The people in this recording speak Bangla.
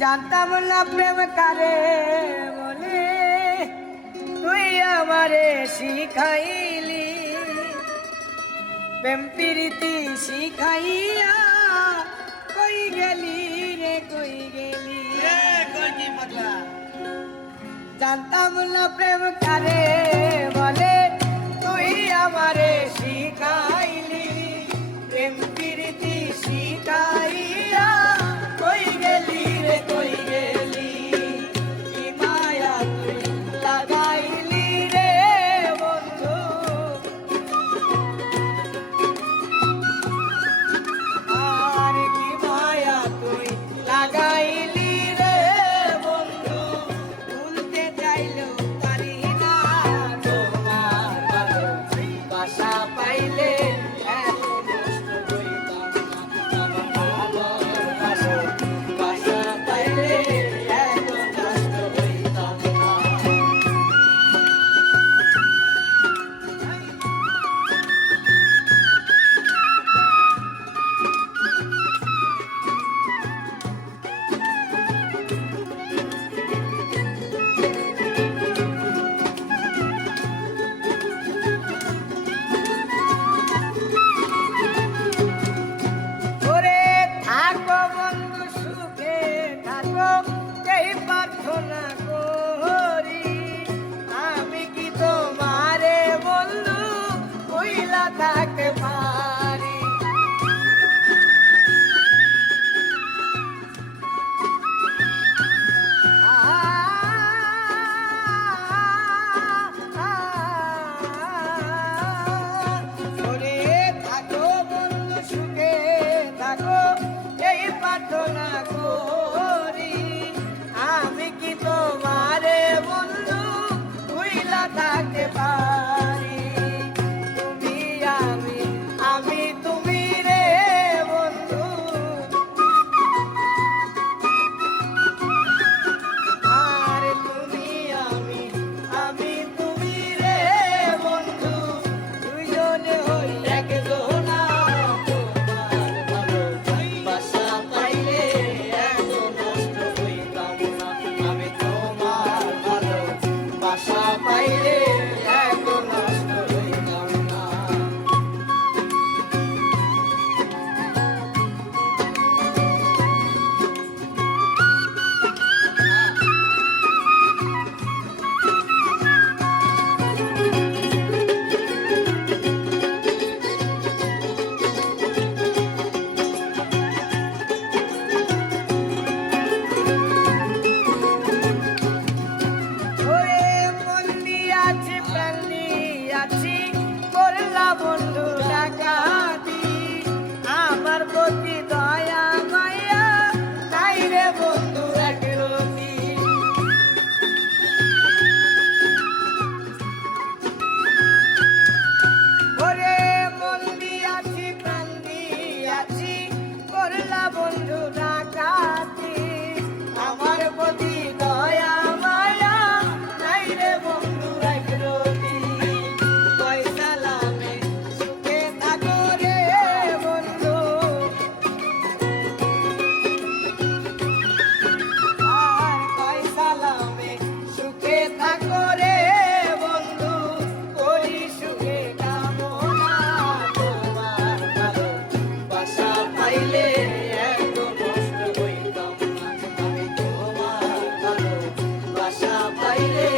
জানতাম না প্রেম কারে বলে, তুই আমারে শিখাইলি। প্রেম প্রীতি শিখাইয়া কই গেলি রে, কই গেলি জানতাম না প্রেম কারে বলে, তুই আমারে শিখাইলি। প্রেম প্রীতি শিখাইয়া কই গেলি রে, কই গেলি। কি মায়া তুই লাগাইলি রে বন্ধু, আর কি মায়া তুই লাগাইলি রে বন্ধু। ভুলতে চাইলেও পারি না তোমার ভালোবাসা পাইলে এত নষ্ট হইতাম না। আমার ভালোবাসা পাইলে এত নষ্ট হইতাম না। ওরে থাকো বন্ধু সুখে থাকো, এই প্রার্থনা করি। আমি কি তোমারে বন্ধু ভুইলা থাকতে পারি। ওরে থাকো বন্ধু সুখে থাকো, এই প্রার্থনা করি। আমি কি তোমারে বন্ধু ভুইলা থাকতে পারি। তুমি আমি, আমি তুমি রে বন্ধু, আর তুমি আমি, আমি তুমি রে বন্ধু। দুইজনে হই একজনা, তোমার ভালোবাসা পাইলে এত নষ্ট হইতাম না। আমি তোমার ভালোবাসা পাইলে এত নষ্ট হইতাম না। ওরে মন দিয়াছি প্রাণ দিয়াছি, করলা বন্ধু ডাকাতি। আমার প্রতি দয়া মায়া নাই রে বন্ধু একরতি। ওরে মন দিয়াছি প্রাণ দিয়াছি, করলা বন্ধু ডাকাতি। আমার প্রতি দয়া মায়া নাই রে বন্ধু একরতি। কই সালামে সুখে থাকো রে বন্ধু, আর কই সালামে সুখে থাকো রে বন্ধু। করি সুখে কামনা, তোমার ভালোবাসা পাইলে এত নষ্ট হইতাম না। আমি তোমার ভালোবাসা পাইলে